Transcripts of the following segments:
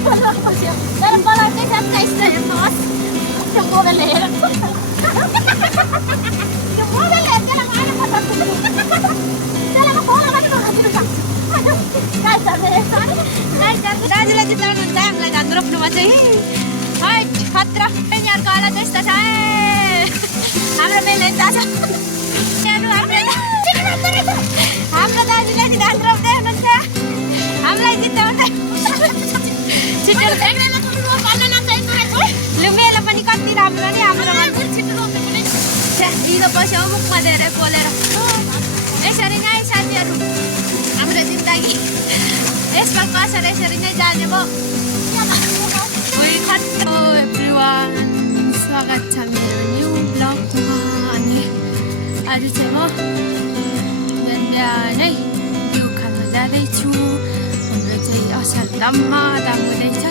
तर कलर चाहिँ सबै हेर्नुहोस् त्यो मोबाइल हेरेर त्यो मोबाइल हेरेर आएर पठाउँछु त्यसलाई म खोला पनि नखादिनु छ दाजुलाई जिताउनुहुन्छ हामीलाई धान रोप्नुमा चाहिँ हैट खतरा यहाँको आला त्यस्तो छ हाम्रो बेलाइन दाजु हाम्रो दाजुले नि धान रोप्दै हुनुहुन्छ हामीलाई जिताउनु लुमेलो पनि कति राम्रो नि हाम्रो हिँड्नु बस्यो मुखमा धेरै बोलेर यसरी नै साथीहरू हाम्रो जिन्दगी यसमा कसरी यसरी नै जाने भयो एभ्रिवान स्वागत छ मेरो न्यू ब्लगमा अनि आज चाहिँ म बिहानै बिउ खानु जाँदैछु हाम्रो चाहिँ असार दाममा दाम हुँदैछ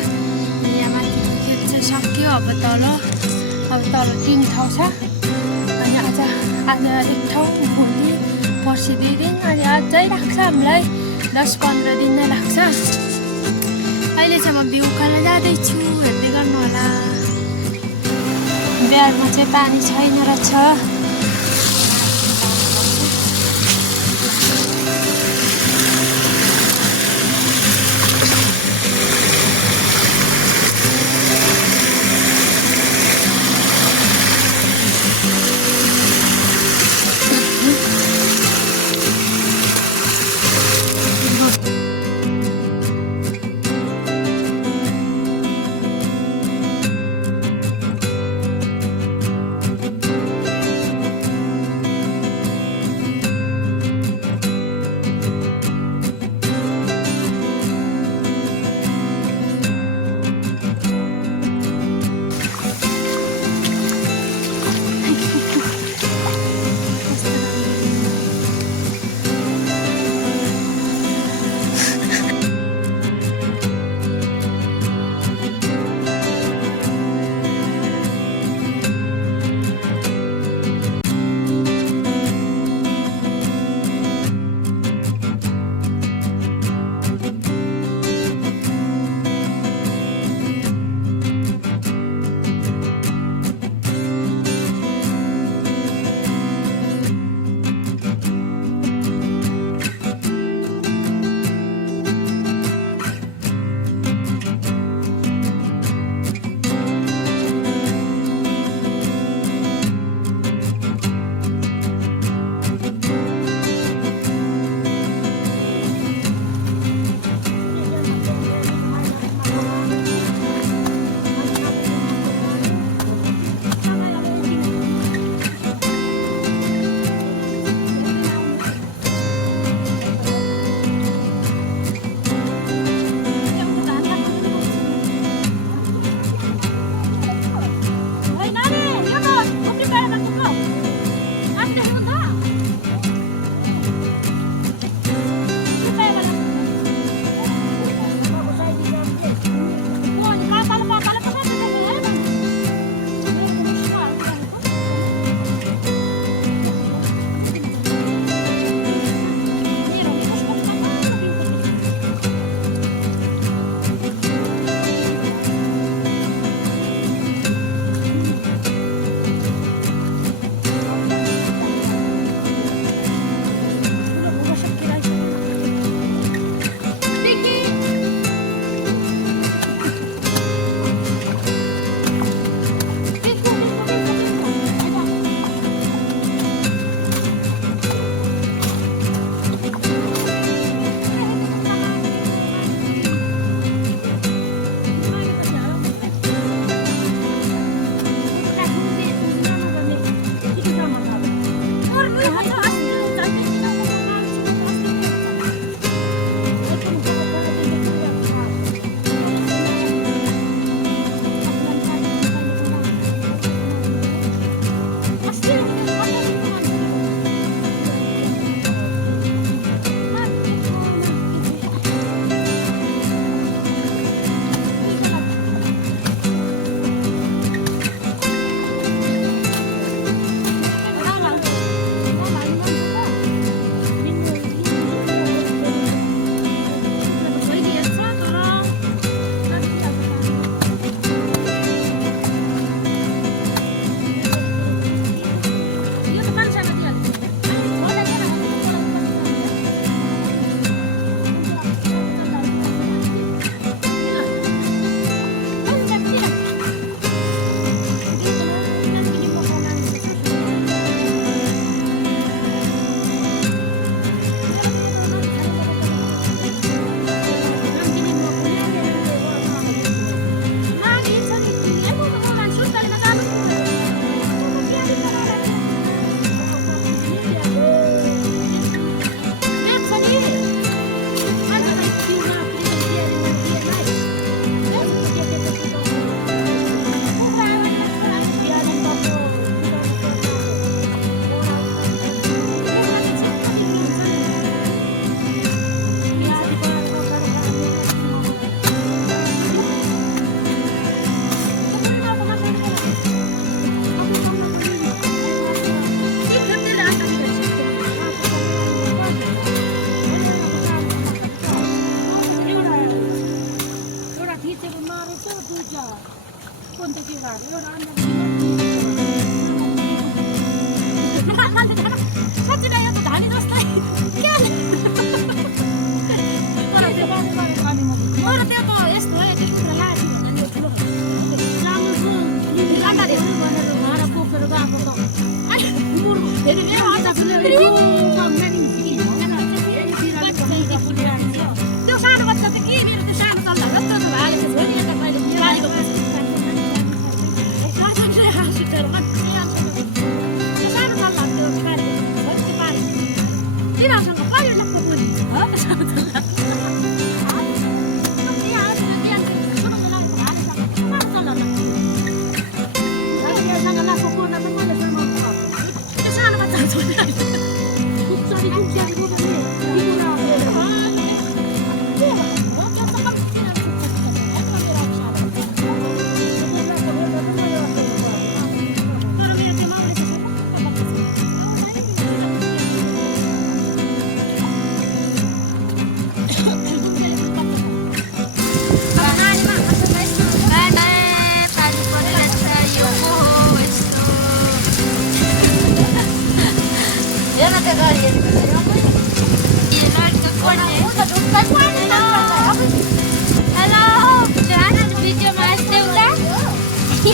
यहाँ माथिको खेत चाहिँ सक्यो अब तल 3 ठाउँ छ अनि आज एक ठाउँ भोलि पर्सि 2 दिन अनि अझै लाग्छ हामीलाई 10-15 दिन नै लाग्छ अहिले चाहिँ म बिउ खान जाँदैछु हेर्दै गर्नु होला बिहारमा चाहिँ पानी छैन रहेछ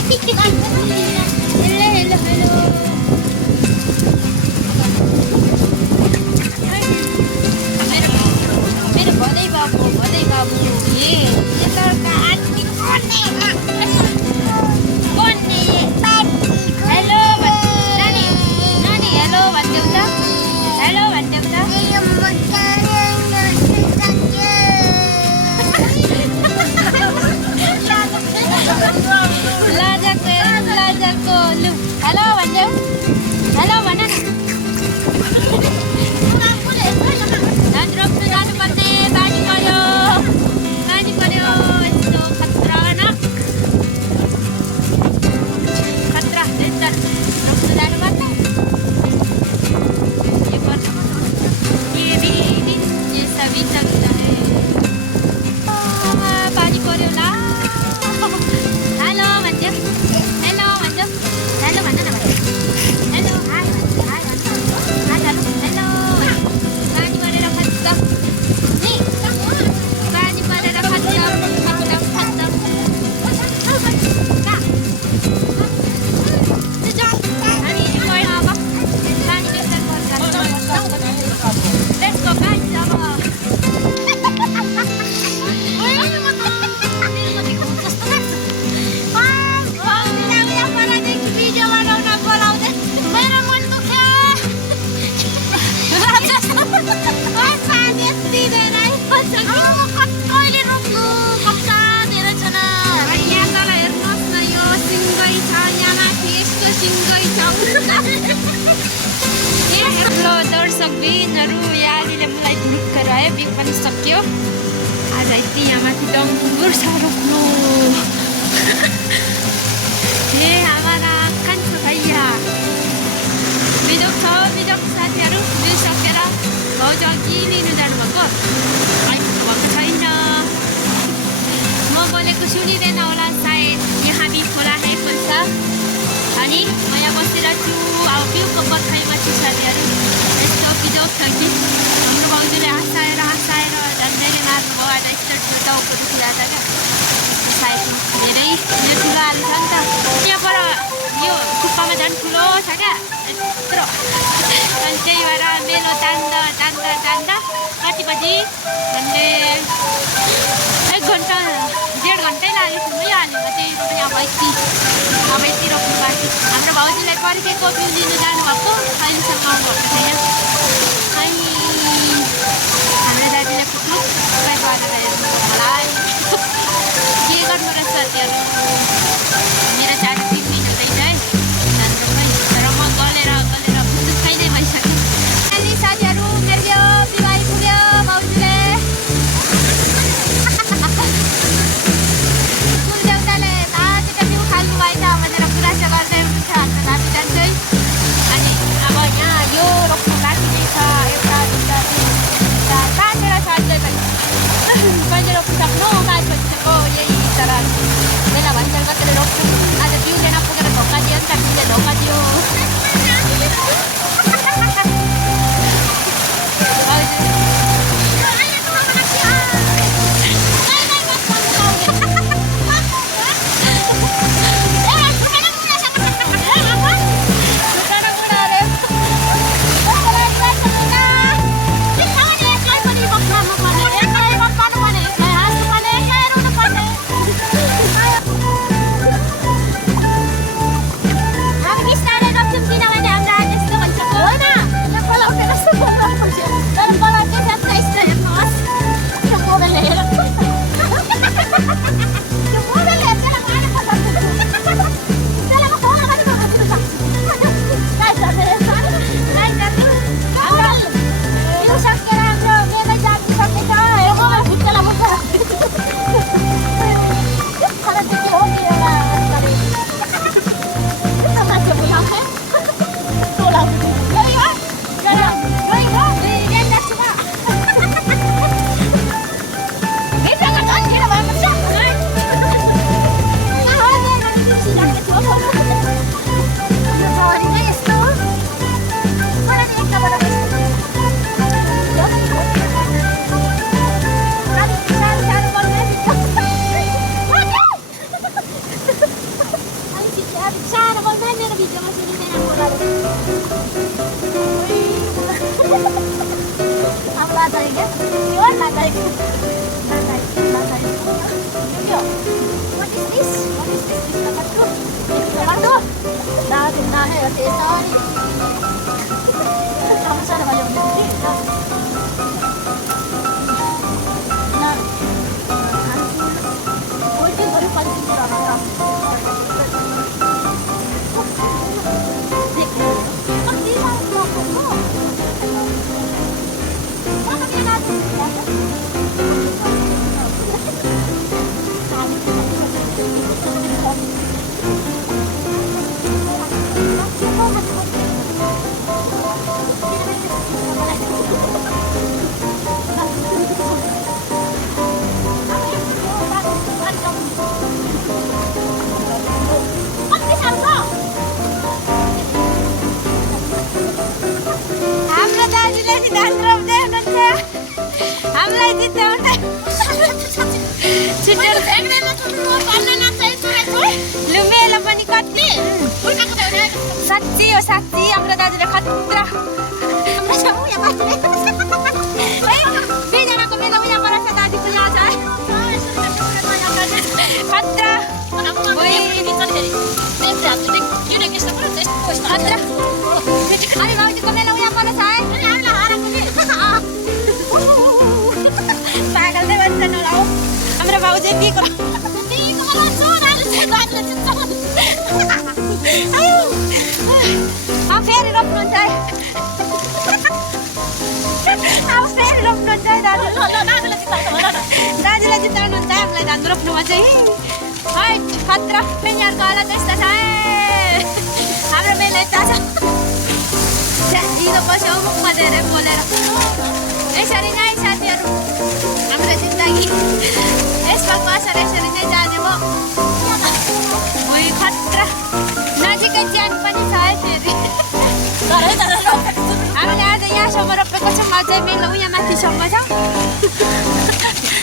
Hello, hello. मेरो भदै बाबु ये हेलो नानी हेलो भन्देऊ त हेलो भन्देऊ त लाजाको लु हेलो भन्देऊ हेलो भन न जानुपर्ने पानी पर्यो यस्तो खतरा न खतरा डेन्जर रोक्नु जानुपर्ने ये गर्नु ये सबै चल्दा है पानी पर्यो ला हेलो भन्छ हेलो भन्छ हेलो भन्न न हेलो हाई हेलो पानी परेर खत्तम पानी परेर खत्तम दर्शकबिनहरू यहाँले मलाई ढुक्क रह्यो बिउ पनि सक्यो आज यति यहाँ माथि डङ्गुर छ रोक्नु हे हमारा कान्छो भैया बिजोक साथीहरू बिउ सकेर भाउजू अघि लिनु जानुभएको आइपुग्नु भएको छैन म बोलेको सुनिँदैन होला सायद यहाँ बिउ खोला आइपुग्छ अनि म यहाँ बसिरहेको छु अब बिउको बथाइमा छु साथीहरू यस्तो बिजोक छ कि हाम्रो भाउजूले हँसाएर झन्डैले मार्नुभयो आज यस्तो टाउको दुखिरहेको छ क्या सायद धेरै यो ठुलो आलु छ नि त त्यहाँबाट यो कुप्पामा झन् ठुलो छ क्या यत्रो अनि त्यही भएर मेलो जान्दा कति बजी झन्डै 1 घन्टा 1.5 घन्टै लाग्यो ठुलै हालेको त्यही पनि अब यति रोक्नु बाँकी हाम्रो भाउजूलाई पर्खेको बिउ लिनु जानुभएको अहिलेसम्म आउनुभएको छैन अनि हाम्रो दाजुले पुग्नु सबै गरेर हेर्नु मलाई के गर्नु रहेछ साथीहरू मेरो चार 3 मिनट हुँदैछ है जानु पनि तर म गलेर बुझ्दै नै भइसक्यो अनि साथीहरू मेरो बिउ आइपुग्यो भाउजूले देउताले तातिका बिउ खाल्नु भएछ भनेर गुनासो गर्दै हुनुहुन्छ हामी जान्छै अनि अब यहाँ यो रोक्नु बाँकी साँच्ची हो साँच्ची हाम्रो दाजुले खतरा दुईजनाको मेला उयो परेछ दाजुको यहाँ छ खतरा अनि भाउजूको मेला उयो परेछ है पागल चाहिँ भन्छ नलाउ हाम्रो भाउजू दिएको फेरि रोप्नुहुन्छ है अब फेरि रोप्नुहुन्छ है दाजुलाई जिताउनुहुन्छ है हामीलाई धान रोप्नुमा चाहिँ है खतरा फेरि अर्को होला त्यस्तो छ है हाम्रो मेला यता छ ढिलो बस्यो मुखमा धेरै बोलेर यसरी नै साथीहरू हाम्रो जिन्दगी यसमा बसेर यसरी नै जाने भयो खतरा नजिकै च्यान पनि छ है फेरि हामीले आज यहाँसम्म रोपेको छौँ अझै मेलो उहाँ माथिसम्म छ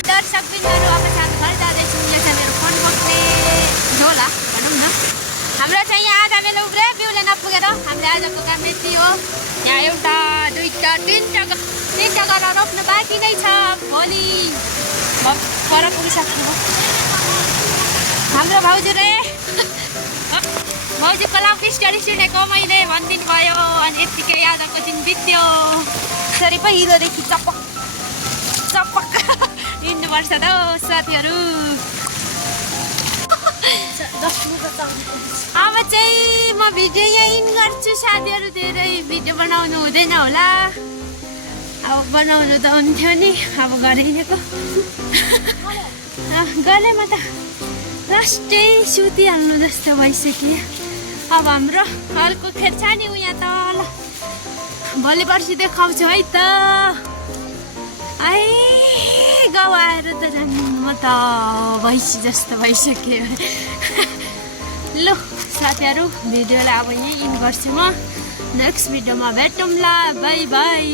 दर्शकबिन्दुहरू अब सानो घर जाँदैछौँ यो चाहिँ मेरो फोन बोक्ने झोला भनौँ न हाम्रो चाहिँ यहाँ आधा मेलो उब्रे बिउले नपुगेर हामीले आजको काम यति हो यहाँ एउटा दुईवटा तिनवटा गरेर रोप्नु बाँकी नै छ भोलि पर पुगिसक्नु हाम्रो भाउजू रे भाउजूको लागि स्टोरी सुनेको मैले भनिदिनु भयो अनि यत्तिकै आजको दिन बित्यो यसरी पो हिलोदेखि चपक हिँड्नुपर्छ त साथीहरू अब चाहिँ म भिडियो यहीँ गर्छु साथीहरू धेरै भिडियो बनाउनु हुँदैन होला अब बनाउनु त हुन्थ्यो नि अब गरिदिएको गलेमा त लास्टै सुतिहाल्नु जस्तो भइसक्यो अब हाम्रो हलको खेत छ नि उहाँ तल भोलि पर्सि देखाउँछु है त गाउँ आएर त झन् म त भैँसी जस्तो भइसक्यो ल साथीहरू भिडियोलाई अब यहीँ इन गर्छु म नेक्स्ट भिडियोमा भेटौँला बाई बाई